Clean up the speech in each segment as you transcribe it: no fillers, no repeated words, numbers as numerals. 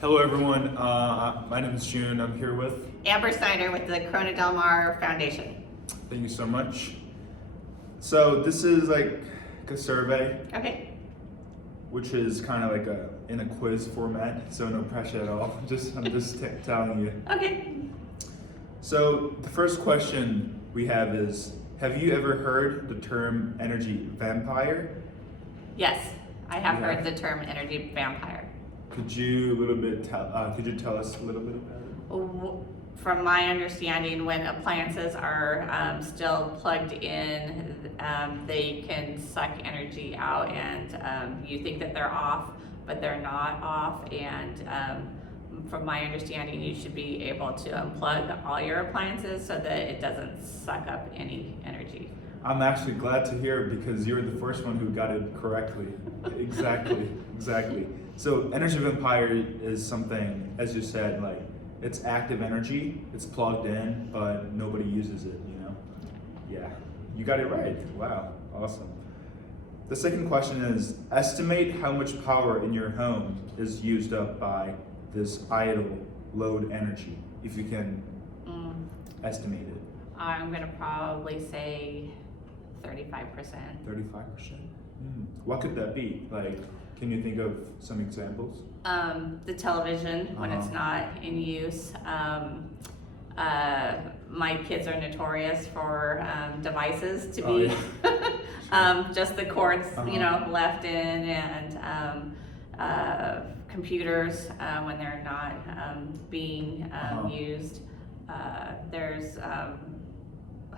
Hello, everyone. My name is June. I'm here with. Amber Snyder with the Corona Del Mar Foundation. Thank you so much. So this is like a survey, Okay. which is kind of like in a quiz format. So no pressure at all. I'm just telling you. Okay. So the first question we have is: have you ever heard the term energy vampire? Yes, I have You heard have? the term energy vampire. Could you tell us a little bit about it? From my understanding, when appliances are still plugged in, they can suck energy out, and you think that they're off, but they're not off. And from my understanding, you should be able to unplug all your appliances so that it doesn't suck up any energy. I'm actually glad to hear because you're the first one who got it correctly. Exactly. So energy vampire is something, as you said, like it's active energy, it's plugged in, but nobody uses it, you know? Yeah, you got it right. Wow, awesome. The second question is, estimate how much power in your home is used up by this idle load energy, if you can estimate it. I'm gonna probably say 35%. 35%? What could that be? Like, can you think of some examples? The television when it's Uh-huh. not in use. My kids are notorious for devices to Oh, be yeah. just the cords, Uh-huh. left in, and computers when they're not being Uh-huh. used. There's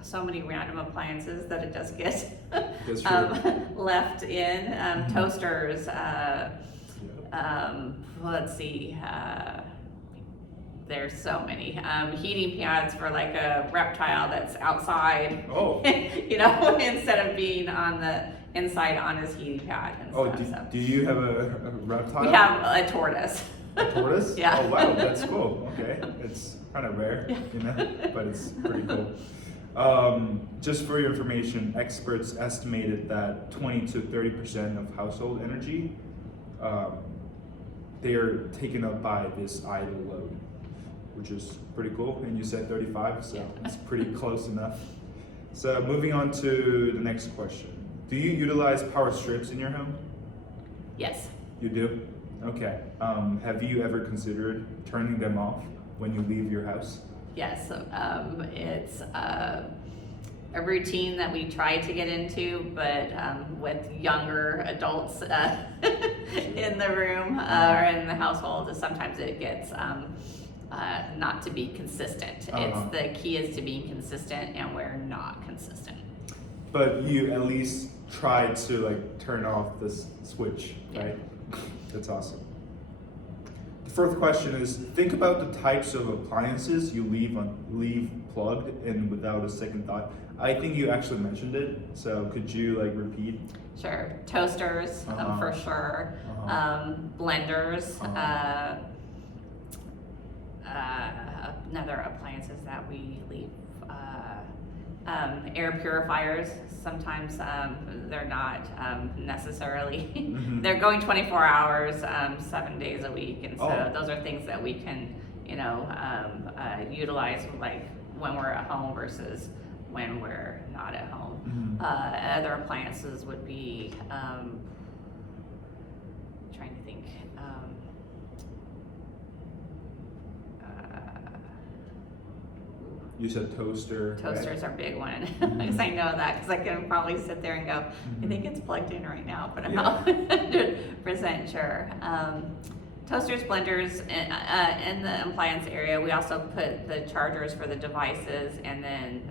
so many random appliances that it just gets That's true. left in. Mhm. Toasters. Yeah. Let's see. There's so many heating pads for like a reptile that's outside. Oh. Instead of being on the inside on his heating pad and Oh, stuff. do you have a reptile? We have a tortoise. A tortoise? Yeah. Oh, wow, that's cool. Okay. It's kind of rare, Yeah. but it's pretty cool. Just for your information, experts estimated that 20 to 30% of household energy, they are taken up by this idle load, which is pretty cool. And you said 35, so Yeah. it's pretty close enough. So moving on to the next question. Do you utilize power strips in your home? Yes. You do? Okay. Have you ever considered turning them off when you leave your house? Yes. It's a routine that we try to get into, but with younger adults in the room or in the household, sometimes it gets not to be consistent. Uh-huh. It's the key is to being consistent, and we're not consistent. But you at least try to like turn off this switch, right? That's awesome. The fourth question is: think about the types of appliances you leave plugged and without a second thought. I think you actually mentioned it, so could you like repeat? Sure. Toasters, Uh-huh. for sure. Uh-huh. Blenders. Uh-huh. Another appliances that we leave. Air purifiers. Sometimes they're not necessarily. Mhm. They're going 24 hours, 7 days a week, and so Oh. those are things that we can, utilize like when we're at home versus when we're not at home. Mhm. Other appliances would be trying to think. You said toaster. right? Toasters are a big one. Mhm. Because I know that, because I can probably sit there and go, I Mhm. think it's plugged in right now, but I'm Yeah. not 100% sure. Toasters, blenders, in the appliance area, we also put the chargers for the devices, and then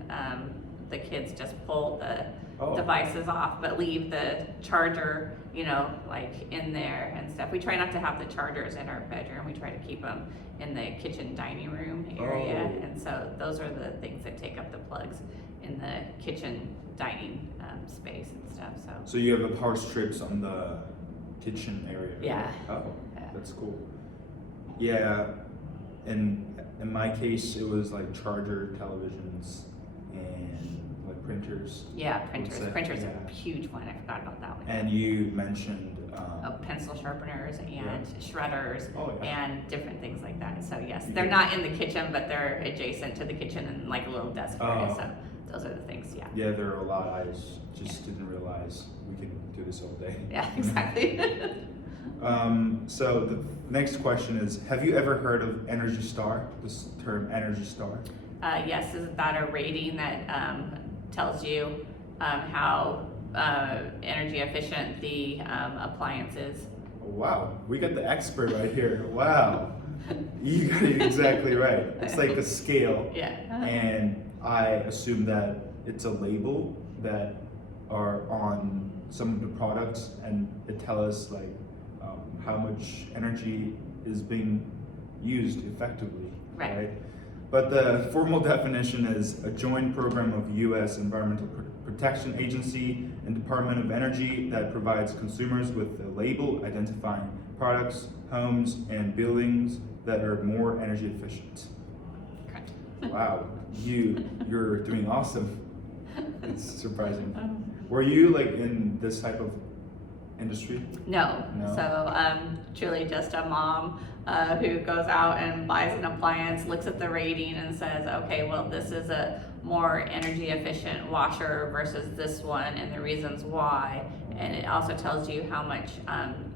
the kids just pull the Oh. devices off, but leave the charger, like in there and stuff. We try not to have the chargers in our bedroom. We try to keep them in the kitchen dining room area, Oh. and so those are the things that take up the plugs in the kitchen dining space and stuff. So you have the power strips on the kitchen area. Yeah. Oh, Yeah. that's cool. Yeah, in my case, it was like charger televisions and like printers. Yeah, printers. What's that? Printers are Yeah. a huge one. I forgot about that one. And you mentioned Oh, pencil sharpeners and shredders Oh, yeah. and different things like that. So yes, they're not in the kitchen, but they're adjacent to the kitchen and like a little desk area. Oh. So those are the things, yeah. Yeah, there are a lot. I just didn't realize we can do this all day. Yeah, exactly. So the next question is, have you ever heard of Energy Star, this term Energy Star? Yes, is that a rating that tells you how energy efficient the appliance is? Wow, we got the expert right here. Wow, you got it exactly right. It's like a scale, Yeah. and I assume that it's a label that are on some of the products, and it tells us like how much energy is being used effectively, Right. But the formal definition is a joint program of U.S. Environmental Protection Agency and Department of Energy that provides consumers with a label identifying products, homes, and buildings that are more energy efficient. Correct. Wow, you're doing awesome. It's surprising. Were you like in this type of industry? No. No. So truly just a mom who goes out and buys an appliance, looks at the rating and says, okay, well, this is a more energy efficient washer versus this one and the reasons why. And it also tells you how much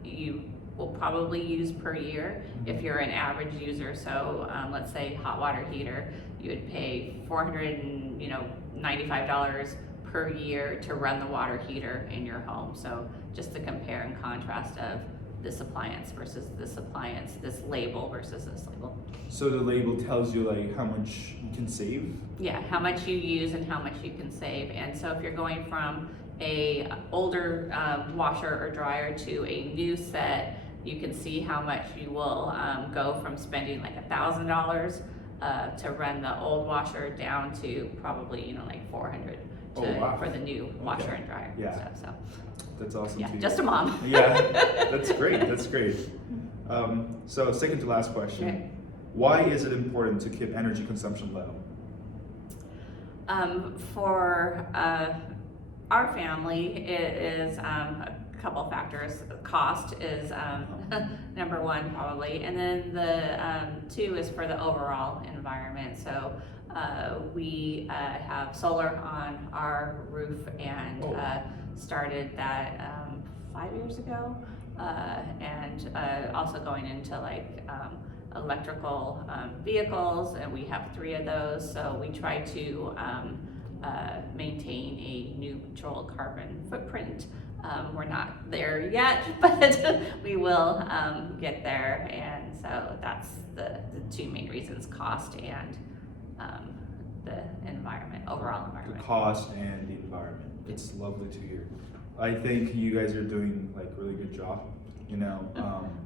you will probably use per year if you're an average user. So let's say hot water heater, you would pay $495 per year to run the water heater in your home. So just to compare and contrast of this appliance versus this appliance, this label versus this label. So the label tells you like how much you can save? Yeah, how much you use and how much you can save. And so if you're going from a older washer or dryer to a new set, you can see how much you will go from spending like $1,000 to run the old washer down to probably like $400 for the new washer and dryer Yeah. and stuff. So That's awesome. yeah, to hear. just a mom. Yeah, that's great. That's great. So second to last question. Okay. Why is it important to keep energy consumption low? For our family, it is a couple factors. Cost is number one probably, and then the two is for the overall environment. So we have solar on our roof and started that 5 years ago, and also going into like electrical vehicles, and we have 3 of those. So we try to maintain a neutral carbon footprint. We're not there yet, but we will get there. And so that's the 2 main reasons: cost and the environment, overall The environment. cost and the environment. It's lovely to hear. I think you guys are doing like really good job.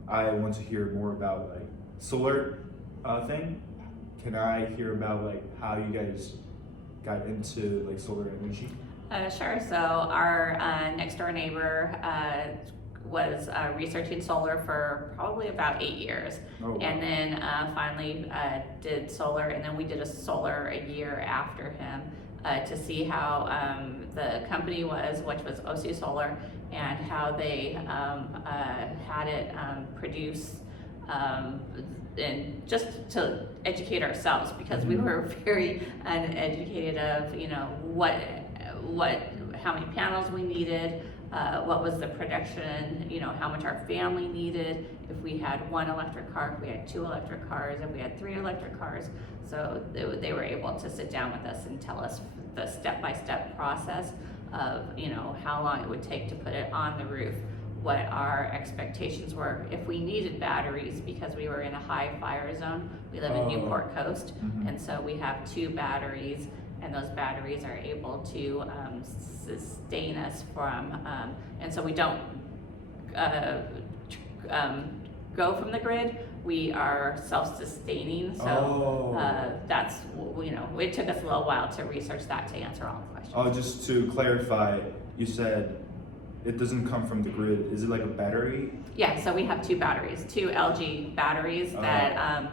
I want to hear more about like solar thing. Can I hear about like how you guys got into like solar energy? Sure. So our next door neighbor was researching solar for probably about 8 years. Oh, wow. And then finally did solar, and then we did a solar a year after him to see how the company was, which was OC Solar, and how they had it produce, and just to educate ourselves, because we were very uneducated of how many panels we needed, what was the production, how much our family needed, if we had 1 electric car, if we had 2 electric cars, if we had 3 electric cars. So they were able to sit down with us and tell us the step-by-step process of how long it would take to put it on the roof, what our expectations were, if we needed batteries, because we were in a high fire zone. We live in Newport Coast, and so we have 2 batteries, and those batteries are able to sustain us from, and so we don't go from the grid. We are self-sustaining, so that's, it took us a little while to research that to answer all the questions. Just to clarify, you said it doesn't come from the grid. Is it like a battery? Yeah, so we have 2 batteries, 2 LG batteries that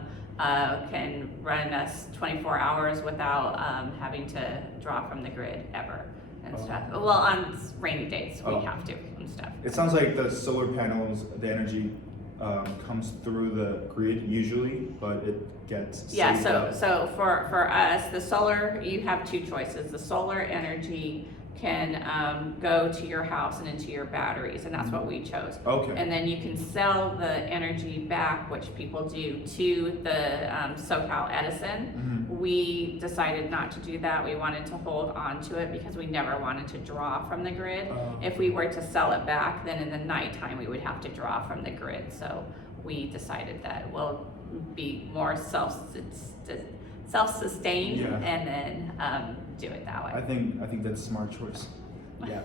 can run us 24 hours without having to draw from the grid ever and stuff. Well, on rainy days, we have to. and stuff. It sounds like the solar panels, the energy comes through the grid usually, but it gets Yeah, saved so, up. so for us, the solar, you have two choices. The solar energy can go to your house and into your batteries, and that's what we chose. Okay. And then you can sell the energy back, which people do, to the SoCal Edison. Mhm. We decided not to do that. We wanted to hold on to it because we never wanted to draw from the grid. Oh. If we were to sell it back, then in the nighttime, we would have to draw from the grid. So we decided that we'll be more self-sustained Yeah. and then do it that way. I think that's a smart choice. Yeah.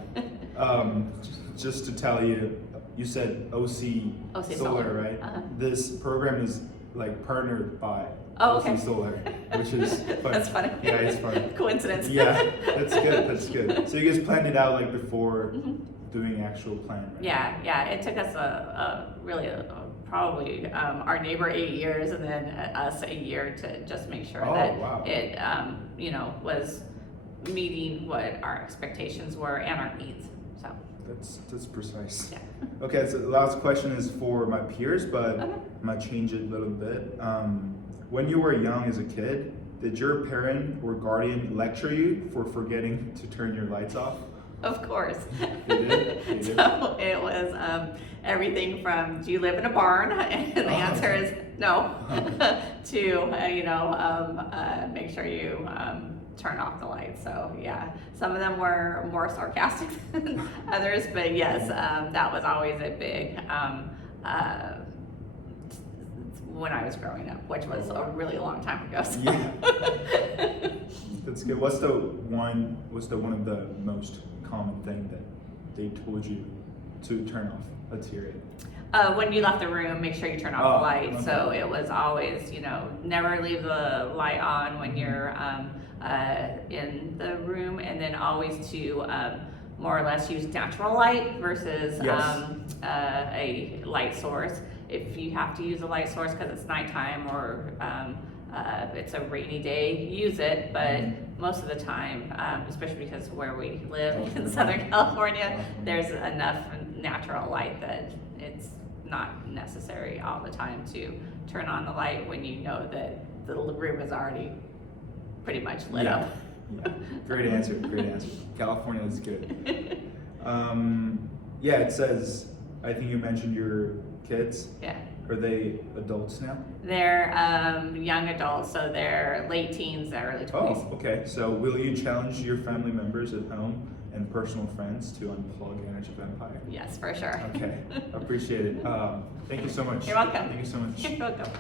Just to tell you, you said OC, OC Solar, Solar. right? Uh-huh. This program is like partnered by Oh, OC okay. Solar, which is fun. That's funny. Yeah, it's funny. Coincidence. Yeah, that's good. That's good. So you guys planned it out like before Mhm. doing actual plan, right? Yeah. It took us probably our neighbor 8 years and then us a year to just make sure Oh, that wow. it was meeting what our expectations were and our needs. So That's precise. yeah. Okay, so the last question is for my peers, but Okay. I might change it a little bit. When you were young as a kid, did your parent or guardian lecture you for forgetting to turn your lights off? Of course. They did? They did? So it was everything from do you live in a barn? And the answer is no. To make sure you turn off the lights. So yeah, some of them were more sarcastic than others, but yes, that was always a big when I was growing up, which was a really long time ago. So. Yeah. That's good. What's the one of the most common thing that they told you to turn off? Let's hear it. When you left the room, make sure you turn off Oh, the light. okay. So it was always, never leave the light on when you're in the room, and then always to more or less use natural light versus Yes. a light source. If you have to use a light source because it's nighttime or it's a rainy day, use it. But most of the time, especially because where we live in Southern California, there's enough natural light that it's not necessary all the time to turn on the light when you know that the room is already pretty much lit up. Yeah. Great answer. Great answer. California is good. Yeah, it says, I think you mentioned your kids. Yeah. Are they adults now? They're young adults, so they're late teens, early 20s. Oh, okay. So will you challenge your family members at home and personal friends to unplug Energy of Empire? Yes, for sure. Okay, appreciate it. Thank you so much. You're welcome. Thank you so much. You're welcome.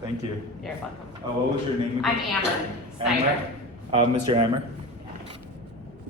Thank you. You're welcome. What was your name again? I'm Amber Snyder. Amber? Mr. Amber.